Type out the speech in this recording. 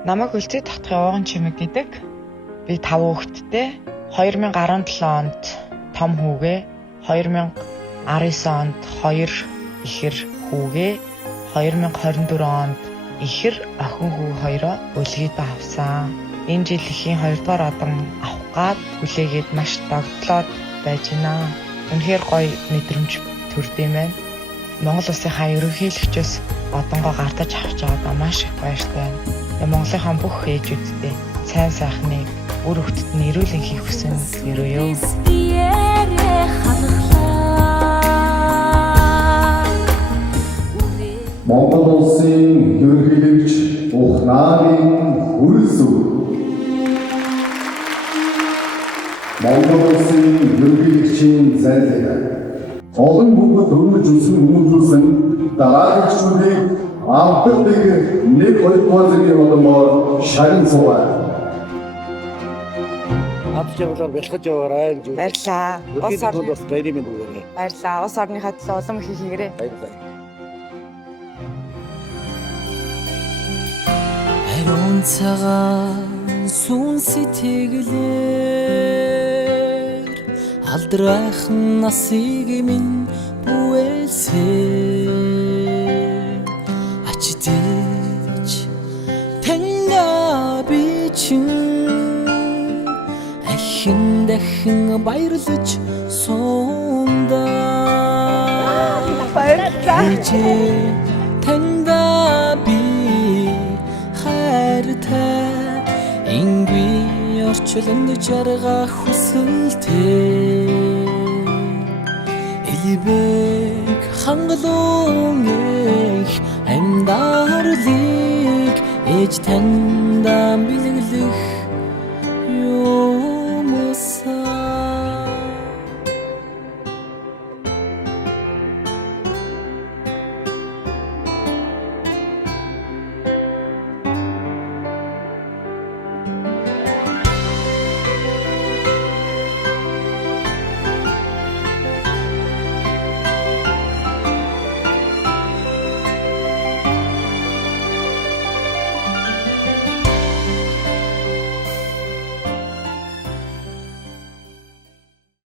Намайг үлзий татхын ууган чимэг гэдэг. Би 5 хүүхэдтэй. 2017 онд том хүүгээ, 2019 онд 2 ихэр хүүгээ, 2024 онд ихэр охин хүү хоёроо үлгийд авсан. Энэ жил ихийн 2 дугаар одан авах гад хүлээгээд маш догтлоод байж байна. Үнэхээр гоё мэдрэмж төрдөм байна. Монгол улсынхаа ерөнхийлөгчөөс одонгоо гартаж авч байгаадаа маш их баяртай байна. Монголынхаа бүх ээжүүдтэй сайн сайхныг үр хөвгтөд нь эрүүлэн хийх хүсэн өрөөё. Монгол улсын ерөнхийлөгч Ухнаагийн хүрэлцүү. Монгол улсын ерөнхийлөгчийн зайлшгүй. Олон бүгд хөрмөж үсэн хүмүүжүүлсэн дараагийн авдаг нэг хоёрдугаар болмоор шагн суугаа. Авчаагаар бэлхэж яваарай. Баярлаа. Ус орны бас баярын мэнд өгөөрэй. Баярлаа. Ус орныхаа төлөө улам их хийгээрэй. Баярлалаа. Харин цагаан сүн сэтгэлээр алдрайхан насыг минь бүэлсээ ачдич таньда бичин ахин дахин баярлаж сунда баярлалаа таньда би хайртай ингүй орчлонд жаргах хүсэлтэй элбэг хангалуун их амьдарлыг ээж тань